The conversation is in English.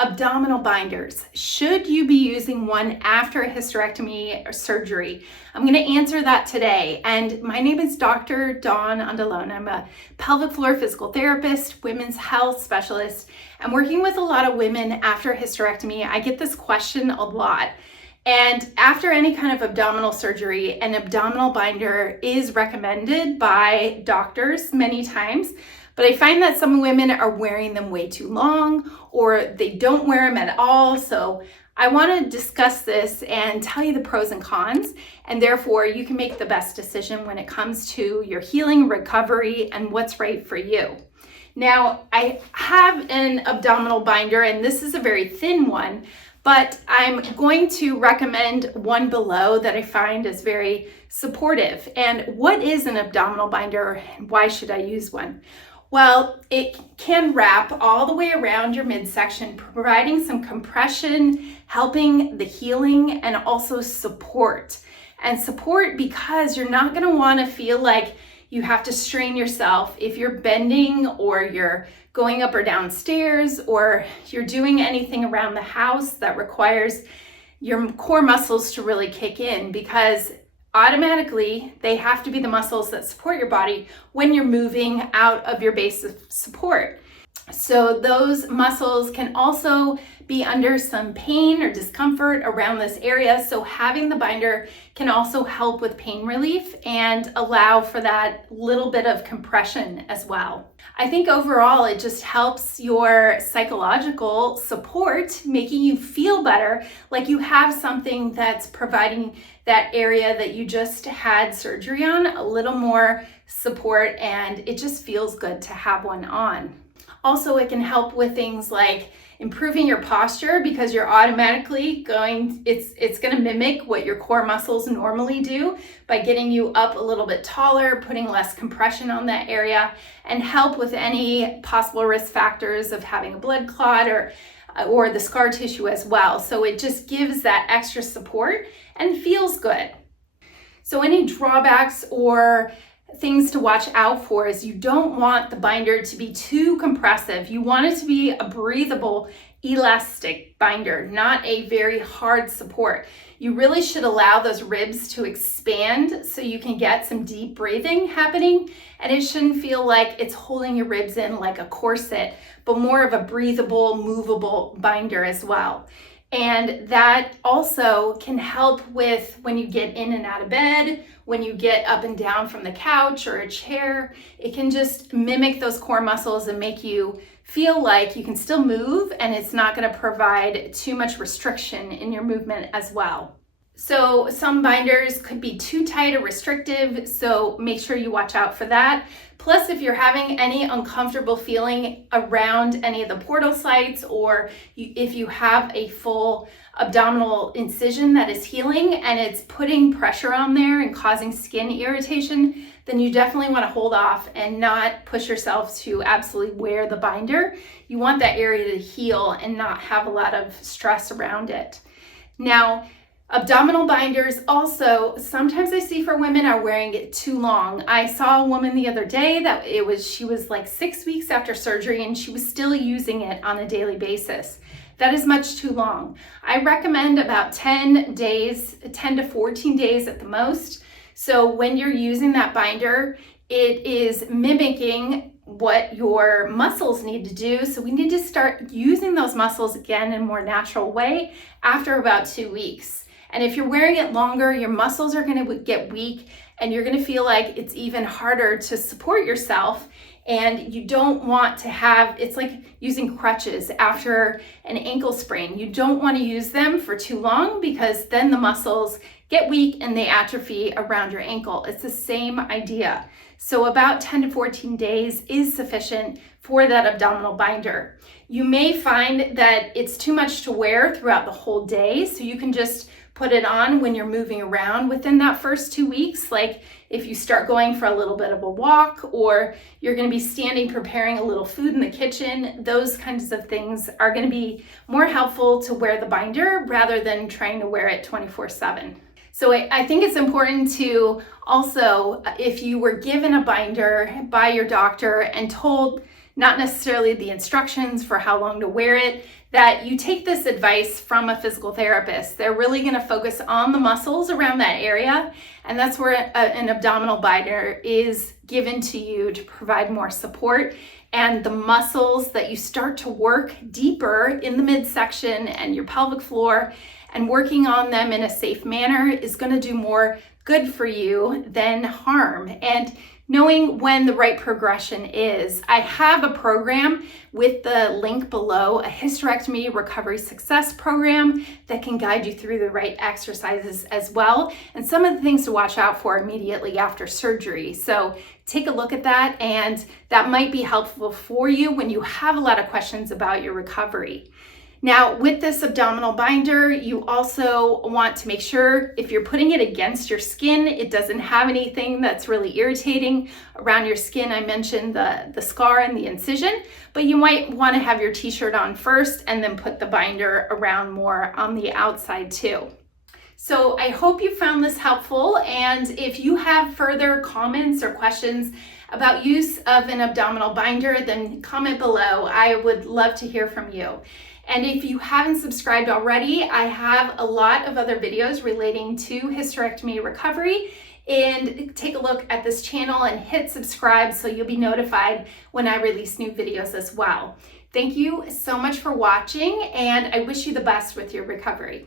Abdominal binders. Should you be using one after a hysterectomy or surgery? I'm going to answer that today. And my name is Dr. Dawn Andalone. I'm a pelvic floor physical therapist, women's health specialist. I'm working with a lot of women after hysterectomy. I get this question a lot. And after any kind of abdominal surgery, an abdominal binder is recommended by doctors many times. But I find that some women are wearing them way too long or they don't wear them at all. So I want to discuss this and tell you the pros and cons, and therefore you can make the best decision when it comes to your healing, recovery, and what's right for you. Now, I have an abdominal binder, and this is a very thin one, but I'm going to recommend one below that I find is very supportive. And what is an abdominal binder and why should I use one? Well, it can wrap all the way around your midsection, providing some compression, helping the healing, and also support. And support because you're not going to want to feel like you have to strain yourself if you're bending or you're going up or down stairs or you're doing anything around the house that requires your core muscles to really kick in, because automatically they have to be the muscles that support your body when you're moving out of your base of support. So those muscles can also be under some pain or discomfort around this area. So having the binder can also help with pain relief and allow for that little bit of compression as well. I think overall it just helps your psychological support, making you feel better, like you have something that's providing that area that you just had surgery on a little more support, and it just feels good to have one on. Also, it can help with things like improving your posture because you're automatically it's going to mimic what your core muscles normally do by getting you up a little bit taller, putting less compression on that area, and help with any possible risk factors of having a blood clot or the scar tissue as well. So it just gives that extra support and feels good. So any drawbacks or things to watch out for is you don't want the binder to be too compressive. You want it to be a breathable, elastic binder, not a very hard support. You really should allow those ribs to expand so you can get some deep breathing happening, and it shouldn't feel like it's holding your ribs in like a corset, but more of a breathable, movable binder as well. And that also can help with when you get in and out of bed, when you get up and down from the couch or a chair. It can just mimic those core muscles and make you feel like you can still move, and it's not going to provide too much restriction in your movement as well. So some binders could be too tight or restrictive, so make sure you watch out for that. Plus, if you're having any uncomfortable feeling around any of the portal sites, or if you have a full abdominal incision that is healing and it's putting pressure on there and causing skin irritation, then you definitely want to hold off and not push yourself to absolutely wear the binder. You want that area to heal and not have a lot of stress around it. Now, abdominal binders also, sometimes I see for women are wearing it too long. I saw a woman the other day that she was like 6 weeks after surgery and she was still using it on a daily basis. That is much too long. I recommend about 10 to 14 days at the most. So when you're using that binder, it is mimicking what your muscles need to do. So we need to start using those muscles again in a more natural way after about 2 weeks. And if you're wearing it longer, your muscles are going to get weak and you're going to feel like it's even harder to support yourself. And you don't want to it's like using crutches after an ankle sprain. You don't want to use them for too long because then the muscles get weak and they atrophy around your ankle. It's the same idea. So about 10 to 14 days is sufficient for that abdominal binder. You may find that it's too much to wear throughout the whole day, so you can just put it on when you're moving around within that first 2 weeks. Like if you start going for a little bit of a walk, or you're going to be standing preparing a little food in the kitchen, those kinds of things are going to be more helpful to wear the binder rather than trying to wear it 24/7. So I think it's important to also, if you were given a binder by your doctor and told not necessarily the instructions for how long to wear it, that you take this advice from a physical therapist. They're really going to focus on the muscles around that area, and that's where an abdominal binder is given to you to provide more support. And the muscles that you start to work deeper in the midsection and your pelvic floor, and working on them in a safe manner is going to do more good for you than harm. And knowing when the right progression is. I have a program with the link below, a hysterectomy recovery success program that can guide you through the right exercises as well, and some of the things to watch out for immediately after surgery. So take a look at that, and that might be helpful for you when you have a lot of questions about your recovery. Now, with this abdominal binder, you also want to make sure if you're putting it against your skin, it doesn't have anything that's really irritating around your skin. I mentioned the scar and the incision, but you might want to have your t-shirt on first and then put the binder around more on the outside too. So I hope you found this helpful, and if you have further comments or questions about use of an abdominal binder, then comment below. I would love to hear from you. And if you haven't subscribed already, I have a lot of other videos relating to hysterectomy recovery. And take a look at this channel and hit subscribe so you'll be notified when I release new videos as well. Thank you so much for watching, and I wish you the best with your recovery.